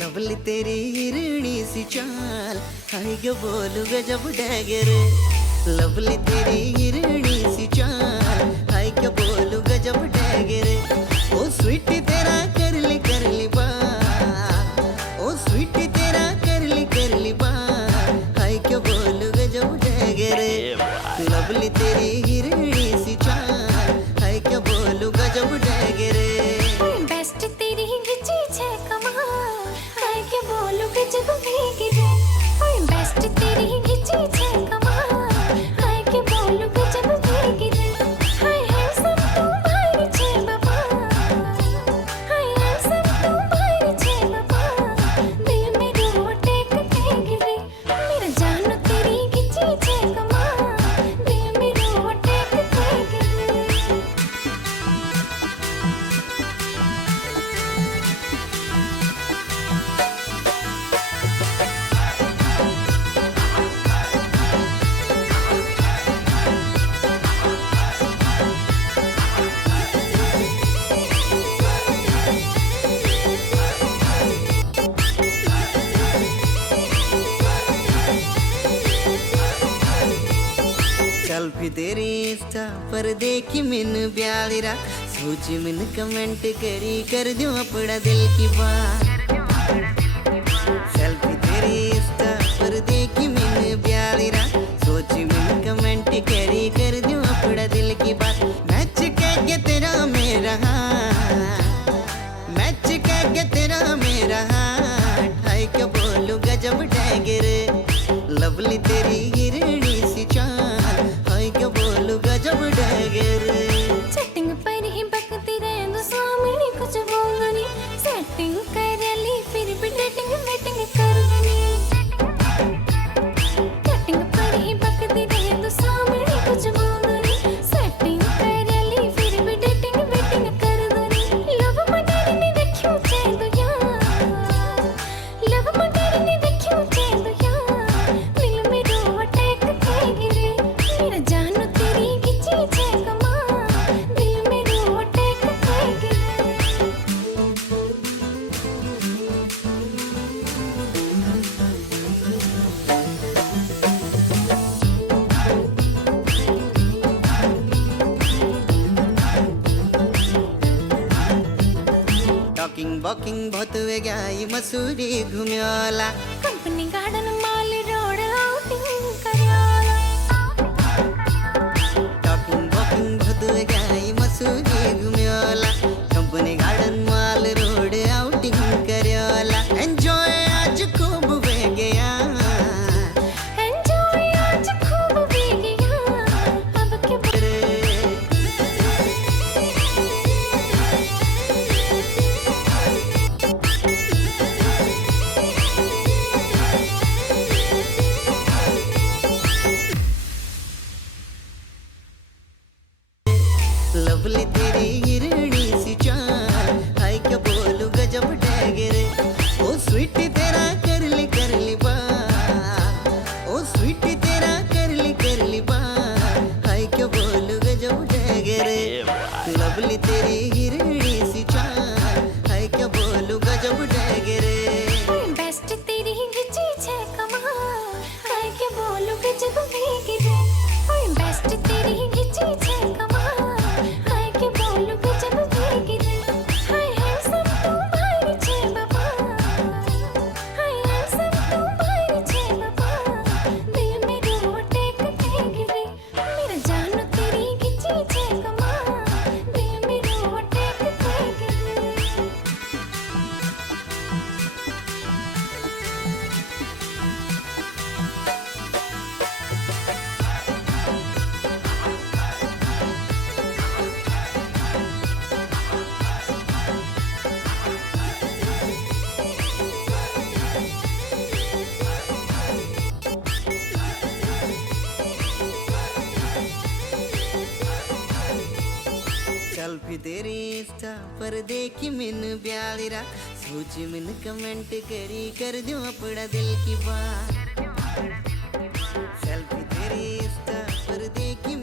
Lovely तेरी हिरणी सी चाल, हाय क्या बोलू गजब डैगर। लवली तेरी हिरणी सी चाल, हाय क्या बोलू गजब डैगर। ओ स्वीटी तेरा करली बाल, ओ स्वीटी तेरा करली बाल, हाय क्या बोलू गजब डैगर। लवली तेरी हिरणी सी चाल, हाय क्या बोलू गजब डैगर। बेस्ट तेरी गिची छे कमाल, हाय क्या बोलू गजब भीगी। ओए बेस्ट तेरी गिची छे कमाल, हाय क्या बोलू गजब भीगी। हाय हैंडसम तू भाई छे बाबा, हाय हैंडसम तू भाई छे बाबा। दिल में रोटे कटे गिरे, मेरा जानो तेरी गिची छे कमाल, दिल में रोटे कटे गिरे। सेल्फी तेरी इंस्टा पर देखी मिन ब्यालिरा, सोची मिन कमेंट करी कर दूं अपना दिल की बात। सेल्फी तेरी इंस्टा पर देखी मिन ब्यालिरा, सोची मिन कमेंट करी कर दूं अपना दिल की बात। मैच कह तेरा मेरा हाथ, मैच कह तेरा मेरा हाथ, हाय क्या बोलूं गजब डैगर। लवली तेरी हिरणी सी चाल, हाय क्या बोलू गजब डैगर। चैटिंग पर ही बकती रहूं सामने कुछ बोलनी, सेटिंग कर ली फिर भी डेटिंग वेटिंग कर दूनी। चैटिंग पर ही बकती रहूं सामने कुछ बोलनी, सेटिंग कर ली फिर भी डेटिंग वेटिंग कर दूनी। लव मगर ने देखियो चे दुया, लव मगर ने देखियो चे दुया। दिल में रोटे कटे गिरे, मेरा जानो तेरी गिची छे कमाल, दिल में रोटे कटे गिरे। टॉकिंग वॉकिंग बहुत वे गई मसूरी घुम्योला, company garden mall road outing करयाला। टॉकिंग वॉकिंग बहुत वे गई मसूरी घुम्योला, company garden mall road outing करयोला। एंजॉय आज खूब वे गया, एंजॉय आज खूब भी गया, अब के सेल्फी तेरी इंस्टा पर देखी मैंने ब्याली रात सोच मैंने कमेंट करी कर दूं अपना दिल की बात सेल्फी तेरी इंस्टा पर देखी